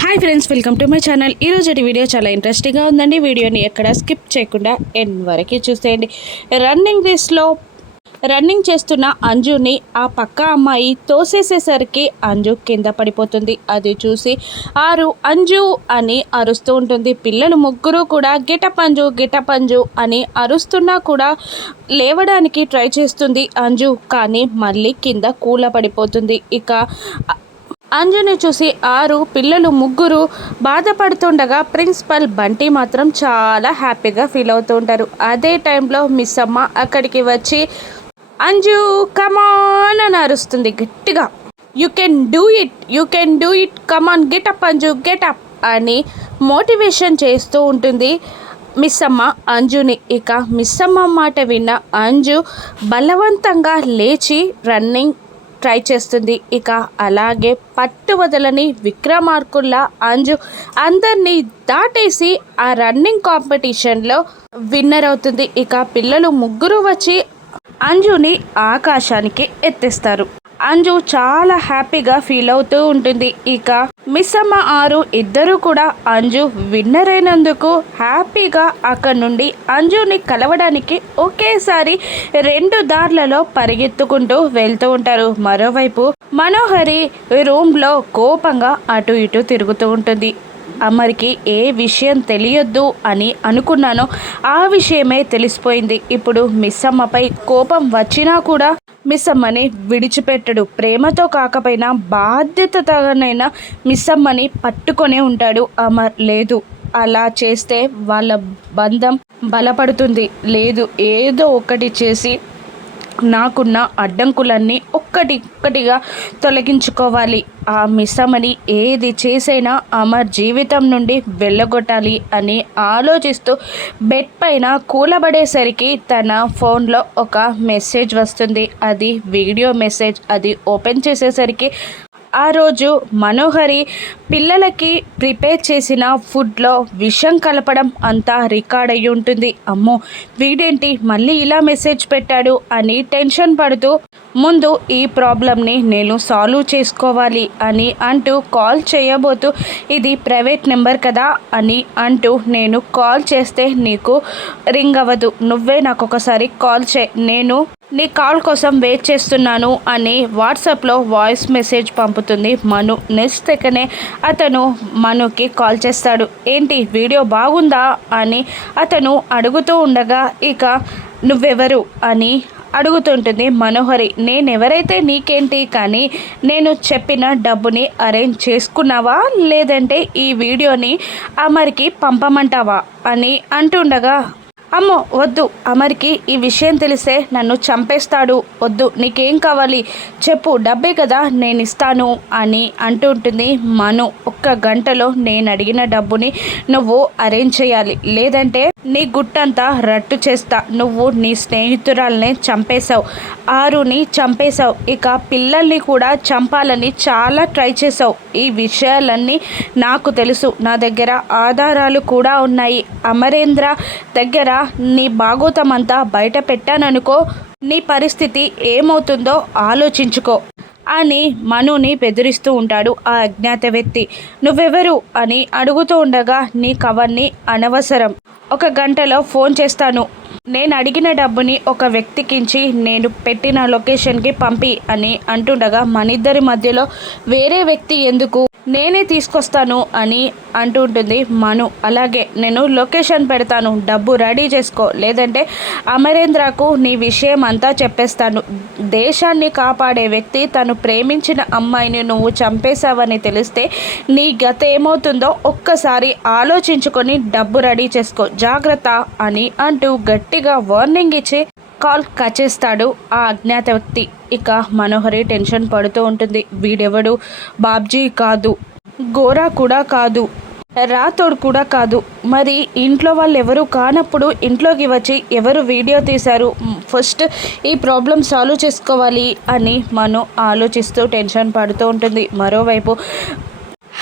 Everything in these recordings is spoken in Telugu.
Hi friends welcome to my channel ఈరోజు వీడియో చాలా ఇంట్రెస్టింగ్గా ఉందండి. వీడియోని ఎక్కడ స్కిప్ చేయకుండా ఎన్ వరకు చూసేయండి. రన్నింగ్ రేస్లో రన్నింగ్ చేస్తున్న అంజుని ఆ పక్క అమ్మాయి తోసేసేసరికి అంజు కింద పడిపోతుంది. అది చూసి ఆరు అంజు అని అరుస్తూ ఉంటుంది. పిల్లలు ముగ్గురు కూడా గిటప్ అంజు గిటప్ అంజు అని అరుస్తున్నా కూడా లేవడానికి ట్రై చేస్తుంది అంజు. కానీ మళ్ళీ కింద కూల పడిపోతుంది. ఇక అంజుని చూసి ఆరు పిల్లలు ముగ్గురు బాధపడుతుండగా ప్రిన్సిపల్ బంటి మాత్రం చాలా హ్యాపీగా ఫీల్ అవుతూ ఉంటారు. అదే టైంలో మిస్ అమ్మ అక్కడికి వచ్చి అంజు కమాన్ అని అరుస్తుంది గట్టిగా. You can do it you can do it come on get up Anju get up అని మోటివేషన్ చేస్తూ ఉంటుంది మిస్ అమ్మ అంజుని. ఇక మిస్ అమ్మ మాట విన్న అంజు బలవంతంగా లేచి రన్నింగ్ ట్రై చేస్తుంది. ఇక అలాగే పట్టు వదలని విక్రమార్కుల్లా అంజు అందరినీ దాటేసి ఆ రన్నింగ్ కాంపిటీషన్లో విన్నర్ అవుతుంది. ఇక పిల్లలు ముగ్గురు వచ్చి అంజుని ఆకాశానికి ఎత్తేస్తారు. అంజు చాలా హ్యాపీగా ఫీల్ అవుతూ ఉంటుంది. ఇక మిస్సమ్మ ఆరు ఇద్దరు కూడా అంజు విన్నర్ అయినందుకు హ్యాపీగా అక్కడ నుండి అంజుని కలవడానికి ఒకేసారి రెండు దార్లలో పరిగెత్తుకుంటూ వెళ్తూ ఉంటారు. మరోవైపు మనోహరి రూమ్లో కోపంగా అటు ఇటు తిరుగుతూ ఉంటుంది. అమర్కి ఏ విషయం తెలియొద్దు అని అనుకున్నానో. ఆ విషయమే తెలిసిపోయింది. ఇప్పుడు మిస్సమ్మపై కోపం వచ్చినా కూడా మిస్ అమ్మని విడిచిపెట్టడు. ప్రేమతో కాకపోయినా బాధ్యతగానైనా మిస్ అమ్మని పట్టుకొనే ఉంటాడు. అమర్ లేదు. అలా చేస్తే వాళ్ళ బంధం బలపడుతుంది. లేదు. ఏదో ఒకటి చేసి నాకున్న అడ్డంకులన్నీ ఒక్కటి ఒక్కటిగా తొలగించుకోవాలి. ఆ మిస్సమని ఏది చేసైనా అమర్ జీవితం నుండి వెళ్ళగొట్టాలి అని ఆలోచిస్తూ బెడ్ పైన కూలబడేసరికి తన ఫోన్లో ఒక మెసేజ్ వస్తుంది. అది వీడియో మెసేజ్. అది ఓపెన్ చేసేసరికి ఆ రోజు మనోహరి పిల్లలకి ప్రిపేర్ చేసిన ఫుడ్లో విషం కలపడం అంతా రికార్డ్ అయి ఉంటుంది. అమ్మో వీడేంటి మళ్ళీ ఇలా మెసేజ్ పెట్టాడు అని టెన్షన్ పడుతూ ముందు ఈ ప్రాబ్లమ్ని నేను సాల్వ్ చేసుకోవాలి అని అంటూ కాల్ చేయబోతూ ఇది ప్రైవేట్ నెంబర్ కదా అని అంటూ నేను కాల్ చేస్తే నీకు రింగ్ అవ్వదు. నువ్వే నాకు ఒకసారి కాల్ చే నేను నీ కాల్ కోసం వెయిట్ చేస్తున్నాను అని వాట్సాప్లో వాయిస్ మెసేజ్ పంపుతుంది మను. నెక్స్ట్ సెకనే అతను మనుకి కాల్ చేస్తాడు. ఏంటి వీడియో బాగుందా? అని అతను అడుగుతూ ఉండగా ఇక నువ్వెవరు? అని అడుగుతుంటుంది మనోహరి. నేనెవరైతే నీకేంటి కానీ నేను చెప్పిన డబ్బుని అరేంజ్ చేసుకున్నావా? లేదంటే ఈ వీడియోని అమర్కి పంపమంటావా? అని అంటుండగా అమ్మో వద్దు. అమర్కి ఈ విషయం తెలిస్తే నన్ను చంపేస్తాడు. వద్దు నీకేం కావాలి? చెప్పు డబ్బే కదా నేను ఇస్తాను అని అంటుంటుంది మను. ఒక్క గంటలో నేను అడిగిన డబ్బుని నువ్వు అరేంజ్ చేయాలి. లేదంటే నీ గుట్టంతా రట్టు చేస్తా. నువ్వు నీ స్నేహితురాల్ని చంపేశావు. ఆరుని చంపేశావు. ఇక పిల్లల్ని కూడా చంపాలని చాలా ట్రై చేసావు ఈ విషయాలన్నీ నాకు తెలుసు. నా దగ్గర ఆధారాలు కూడా ఉన్నాయి. అమరేంద్ర దగ్గర నీ భాగోతమంతా బయట పెట్టాననుకో నీ పరిస్థితి ఏమవుతుందో ఆలోచించుకో అని మనుని బెదిరిస్తూ ఉంటాడు ఆ అజ్ఞాత వ్యక్తి. నువ్వెవరు? అని అడుగుతూ ఉండగా నీ కవర్ని అనవసరం. ఒక గంటలో ఫోన్ చేస్తాను. నేను అడిగిన డబ్బుని ఒక వ్యక్తికించి నేను పెట్టిన లొకేషన్కి పంపి అని అంటుండగా మనిద్దరి మధ్యలో వేరే వ్యక్తి ఎందుకు? నేనే తీసుకొస్తాను అని అంటుంటుంది మను. అలాగే నేను లొకేషన్ పెడతాను డబ్బు రెడీ చేసుకో. లేదంటే అమరేంద్రకు నీ విషయం అంతా చెప్పేస్తాను. దేశాన్ని కాపాడే వ్యక్తి తను ప్రేమించిన అమ్మాయిని నువ్వు చంపేశావని తెలిస్తే నీ గత ఏమవుతుందో ఒక్కసారి ఆలోచించుకొని డబ్బు రెడీ చేసుకో. జాగ్రత్త అని అంటూ గట్టిగా వార్నింగ్ ఇచ్చి కాల్ కచేస్తాడు ఆ అజ్ఞాత వ్యక్తి. ఇక మనోహరి టెన్షన్ పడుతూ ఉంటుంది. వీడెవడు? బాబ్జీ కాదు. గోరా కూడా కాదు. రాతోడు కూడా కాదు. మరి ఇంట్లో వాళ్ళు ఎవరు కానప్పుడు ఇంట్లోకి వచ్చి ఎవరు వీడియో తీశారు? ఫస్ట్ ఈ ప్రాబ్లం సాల్వ్ చేసుకోవాలి అని మనం ఆలోచిస్తూ టెన్షన్ పడుతూ ఉంటుంది. మరోవైపు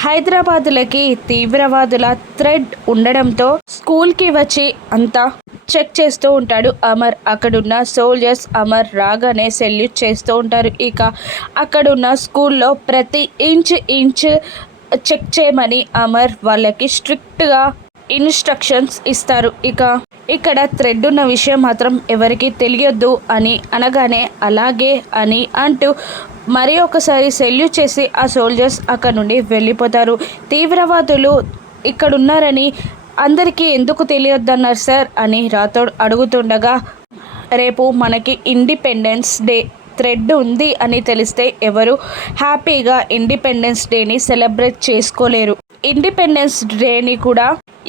హైదరాబాదులకి తీవ్రవాదుల థ్రెడ్ ఉండడంతో స్కూల్కి వచ్చి అంతా చెక్ చేస్తూ ఉంటాడు అమర్. అక్కడున్న సోల్జర్స్ అమర్ రాగానే సెల్యూట్ చేస్తూ ఉంటారు. ఇక అక్కడున్న స్కూల్లో ప్రతి ఇంచ్ ఇంచ్ చెక్ చేయమని అమర్ వాళ్ళకి స్ట్రిక్ట్గా ఇన్స్ట్రక్షన్స్ ఇస్తారు. ఇక ఇక్కడ థ్రెడ్ ఉన్న విషయం మాత్రం ఎవరికి తెలియొద్దు అని అనగానే అలాగే అని అంటూ మరి ఒకసారి సెల్యూట్ చేసి ఆ సోల్జర్స్ అక్కడ నుండి వెళ్ళిపోతారు. తీవ్రవాదులు ఇక్కడున్నారని అందరికీ ఎందుకు తెలియొద్దన్నారు సార్ అని రాథోడ్ అడుగుతుండగా రేపు మనకి ఇండిపెండెన్స్ డే థ్రెడ్ ఉంది అని తెలిస్తే ఎవరు హ్యాపీగా ఇండిపెండెన్స్ డేని సెలబ్రేట్ చేసుకోలేరు. ఇండిపెండెన్స్ డేని కూడా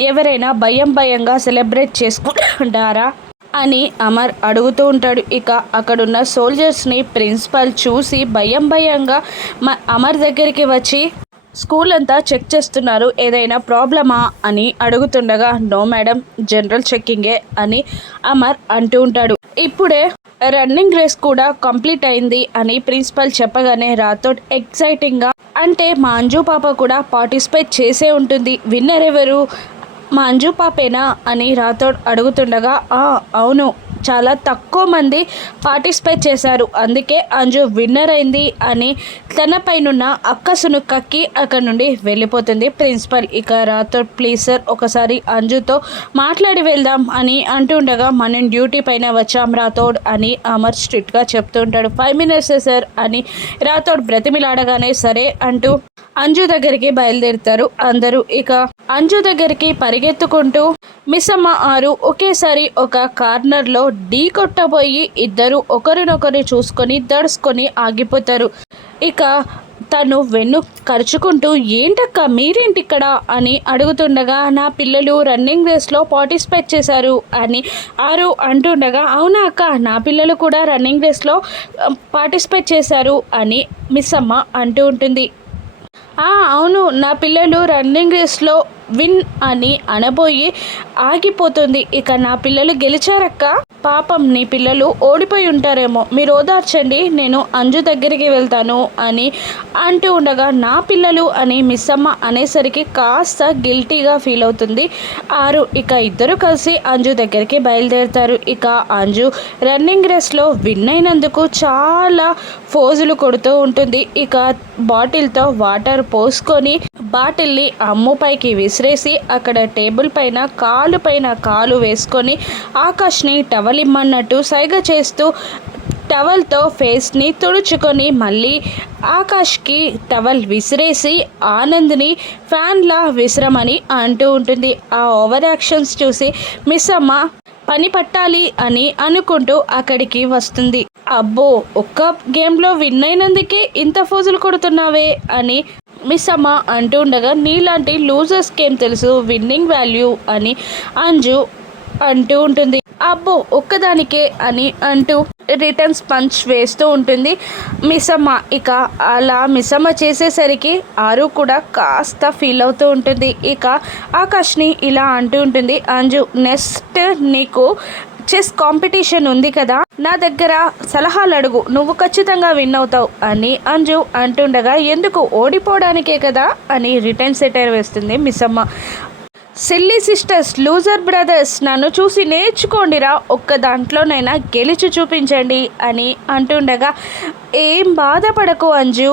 ఎవరైనా భయం భయంగా సెలబ్రేట్ చేసుకుంటారా? అని అమర్ అడుగుతూ ఉంటాడు. ఇక అక్కడున్న సోల్జర్స్ని ప్రిన్సిపల్ చూసి భయం భయంగా అమర్ దగ్గరికి వచ్చి స్కూల్ అంతా చెక్ చేస్తున్నారు. ఏదైనా ప్రాబ్లమా? అని అడుగుతుండగా నో మేడం జనరల్ చెక్కింగే అని అమర్ అంటూ ఉంటాడు. ఇప్పుడే రన్నింగ్ రేస్ కూడా కంప్లీట్ అయింది అని ప్రిన్సిపల్ చెప్పగానే రాథోడ్ ఎక్సైటింగ్గా అంటే మా అంజు పాప కూడా పార్టిసిపేట్ చేసే ఉంటుంది. విన్నర్ ఎవరు? మా అంజు పాపేనా అని రాథోడ్ అడుగుతుండగా "ఆ, అవును. చాలా తక్కువ మంది పార్టిసిపేట్ చేశారు. అందుకే అంజు విన్నర్ అయింది అని తన పైనున్న అక్కసును కక్కి అక్కడ నుండి వెళ్ళిపోతుంది ప్రిన్సిపల్. ఇక రాథోడ్ ప్లీజ్ సార్ ఒకసారి అంజుతో మాట్లాడి వెళ్దాం అని అంటుండగా మనం డ్యూటీ పైన వచ్చాం రాథోడ్ అని అమర్ స్ట్రిక్ట్గా చెప్తుంటాడు ఫైవ్ మినిట్స్ సార్ అని రాథోడ్ బ్రతిమిలాడగానే సరే అంటూ అంజు దగ్గరికి బయలుదేరుతారు. అందరూ ఇక అంజు దగ్గరికి పరిగెత్తుకుంటూ మిస్సమ్మ ఆరు ఒకేసారి ఒక కార్నర్లో ఢీ కొట్టబోయి ఇద్దరు ఒకరినొకరు చూసుకొని దడుచుకొని ఆగిపోతారు. ఇక తను వెన్ను ఖర్చుకుంటూ ఏంటక్క మీరేంటి ఇక్కడ అని అడుగుతుండగా నా పిల్లలు రన్నింగ్ రేస్లో పార్టిసిపేట్ చేశారు అని ఆరు అంటుండగా అవునా అక్క నా పిల్లలు కూడా రన్నింగ్ రేస్లో పార్టిసిపేట్ చేశారు అని మిస్ అమ్మ అంటూ ఉంటుంది. అవును. నా పిల్లలు రన్నింగ్ రేస్లో విన్ అని అనబోయి ఆగిపోతుంది. ఇక నా పిల్లలు గెలిచారక్క? పాపం నీ పిల్లలు ఓడిపోయి ఉంటారేమో. మీరు ఓదార్చండి నేను అంజు దగ్గరికి వెళ్తాను అని అంటూ ఉండగా నా పిల్లలు అని మిస్ అమ్మ అనేసరికి కాస్త గిల్టీగా ఫీల్ అవుతుంది. ఆరు ఇక ఇద్దరు కలిసి అంజు దగ్గరికి బయలుదేరుతారు. ఇక అంజు రన్నింగ్ రేస్లో విన్ అయినందుకు చాలా ఫోజులు కొడుతూ ఉంటుంది. ఇక బాటిల్తో వాటర్ పోసుకొని బాటిల్ని అమ్ముపైకి విసిరేసి అక్కడ టేబుల్ పైన కాలు పైన కాలు వేసుకొని ఆకాష్ని టవల్ ఇమ్మన్నట్టు సైగ చేస్తూ టవల్తో ఫేస్ని తుడుచుకొని మళ్ళీ ఆకాష్కి టవల్ విసిరేసి ఆనంద్ని ఫ్యాన్లా విసిరమని అంటూ ఉంటుంది. ఆ ఓవర్ యాక్షన్స్ చూసి మిస్ అమ్మ పని పట్టాలి అని అనుకుంటూ అక్కడికి వస్తుంది. అబ్బో ఒక్క గేమ్లో విన్ అయినందుకే ఇంత ఫోజులు కొడుతున్నావే అని మిస్ అమ్మ అంటూ ఉండగా నీలాంటి లూజర్స్కి ఏం తెలుసు? విన్నింగ్ వాల్యూ అని అంజు అంటూ ఉంటుంది. అబ్బో ఒక్కదానికే అని అంటూ రిటర్న్స్ పంచ్ వేస్తూ ఉంటుంది. మిసమ్మ ఇక అలా మిసమ్మ చేసేసరికి ఆరు కూడా కాస్త ఫీల్ అవుతూ ఉంటుంది. ఇక ఆకాష్ని ఇలా అంటూ ఉంటుంది. అంజు నెక్స్ట్ నీకు చెస్ కాంపిటీషన్ ఉంది కదా? నా దగ్గర సలహాలు అడుగు నువ్వు ఖచ్చితంగా విన్ అవుతావు అని అంజు అంటుండగా ఎందుకు? ఓడిపోవడానికే కదా? అని రిటర్న్ సెటైర్ వేస్తుంది Missamma. Silly sisters loser brothers నన్ను చూసి నేర్చుకోండిరా. ఒక్క దాంట్లోనైనా గెలిచి చూపించండి అని అంటుండగా ఏం బాధపడకు అంజు.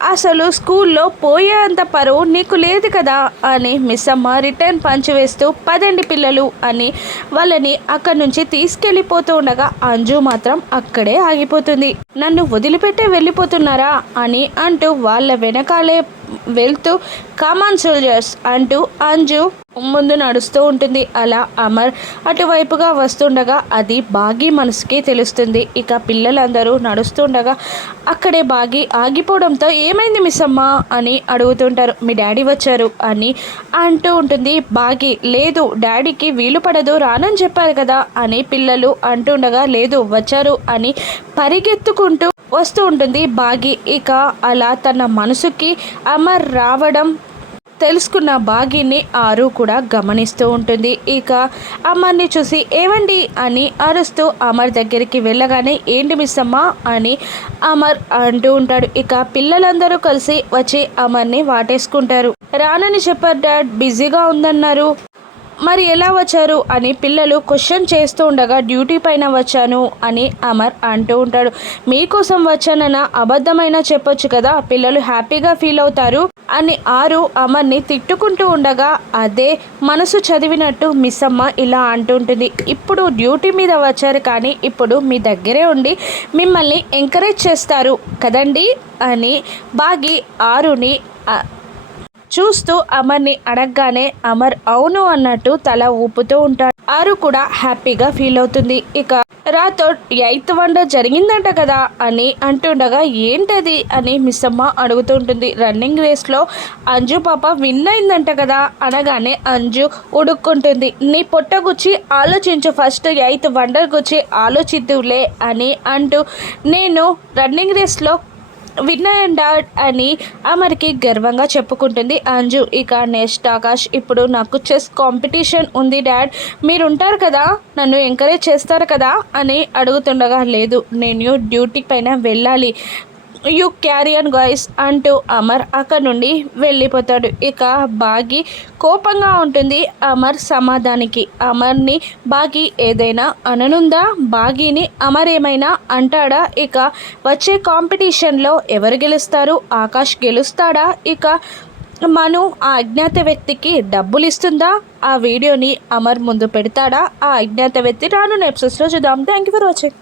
అసలు స్కూల్లో పోయేంత పరువు నీకు లేదు కదా అని మిస్ అమ్మ రిటర్న్ పంచివేస్తూ పదండి పిల్లలు అని వాళ్ళని అక్కడి నుంచి తీసుకెళ్ళిపోతూ ఉండగా అంజు మాత్రం అక్కడే ఆగిపోతుంది. నన్ను వదిలిపెట్టే వెళ్ళిపోతున్నారా? అని అంటూ వాళ్ళ వెనకాలే వెళ్తూ కామన్ సోల్జర్స్ అంటూ అంజు ముందు నడుస్తూ ఉంటుంది. అలా అమర్ అటువైపుగా వస్తుండగా అది బాగి మనసుకి తెలుస్తుంది. ఇక పిల్లలందరూ నడుస్తుండగా అక్కడే బాగి ఆగిపోవడంతో ఏమైంది మిస్ అమ్మ అని అడుగుతుంటారు. మీ డాడీ వచ్చారు అని అంటూ ఉంటుంది. బాగి లేదు డాడీకి వీలు పడదు రానని చెప్పారు కదా అని పిల్లలు అంటుండగా లేదు వచ్చారు అని పరిగెత్తుకుంటూ వస్తూ ఉంటుంది బాగి. ఇక అలా తన మనసుకి అమర్ రావడం తెలుసుకున్న భాగ్యని ఆరు కూడా గమనిస్తూ ఉంటుంది. ఇక అమర్ని చూసి ఏమండి అని అరుస్తూ అమర్ దగ్గరికి వెళ్ళగానే ఏంటి మిస్ అమ్మా అని అమర్ అంటూ ఉంటాడు. ఇక పిల్లలందరూ కలిసి వచ్చి అమర్ని వాటేసుకుంటారు. రానని చెప్పారు డాడ్ బిజీగా ఉందన్నారు. మరి ఎలా వచ్చారు అని పిల్లలు క్వశ్చన్ చేస్తూ ఉండగా డ్యూటీ పైన వచ్చాను అని అమర్ అంటూ ఉంటాడు. మీకోసం వచ్చానన్న అబద్ధమైన చెప్పొచ్చు కదా పిల్లలు హ్యాపీగా ఫీల్ అవుతారు అని ఆరు అమర్ని తిట్టుకుంటూ ఉండగా అదే మనసు చదివినట్టు మిస్ అమ్మ ఇలా అంటుంటుంది ఇప్పుడు డ్యూటీ మీద వచ్చారు కానీ ఇప్పుడు మీ దగ్గరే ఉండి మిమ్మల్ని ఎంకరేజ్ చేస్తారు కదండి అని బాగి ఆరుని చూస్తూ అమర్ని అడగగానే అమర్ అవును అన్నట్టు తల ఊపుతూ ఉంటాడు. ఆరు కూడా హ్యాపీగా ఫీల్ అవుతుంది. ఇక రాతో ఎయిత్ వండర్ జరిగిందంట కదా అని అంటుండగా ఏంటది? అని మిస్ అమ్మ అడుగుతుంటుంది రన్నింగ్ రేస్లో అంజు పాప విన్ అయిందంట కదా? అనగానే అంజు ఉడుక్కుంటుంది. నీ పొట్ట గుచ్చి ఆలోచించు ఫస్ట్ ఎయిత్ వండర్ గుచ్చి ఆలోచిద్దులే అని అంటూ నేను రన్నింగ్ రేస్లో విన్ అండ్ డాడ్ అని అమర్కి గర్వంగా చెప్పుకుంటుంది. అంజు ఇక నెక్స్ట్ ఆకాష్ ఇప్పుడు నాకు చెస్ కాంపిటీషన్ ఉంది డాడ్. మీరు ఉంటారు కదా? నన్ను ఎంకరేజ్ చేస్తారు కదా? అని అడుగుతుండగా లేదు నేను డ్యూటీ పైన వెళ్ళాలి. యూ క్యారియన్ గాయస్ అంటూ అమర్ అక్కడ నుండి వెళ్ళిపోతాడు. ఇక బాగి కోపంగా ఉంటుంది అమర్ సమాధానికి. అమర్ని బాగి ఏదైనా అననుందా? బాగిని అమర్ ఏమైనా అంటాడా? ఇక వచ్చే కాంపిటీషన్లో ఎవరు గెలుస్తారు? ఆకాష్ గెలుస్తాడా? ఇక మను ఆ అజ్ఞాత వ్యక్తికి డబ్బులు ఇస్తుందా ఆ వీడియోని అమర్ ముందు పెడతాడా? ఆ అజ్ఞాత వ్యక్తి రాను నెప్సెస్లో చూద్దాం. Thank you for watching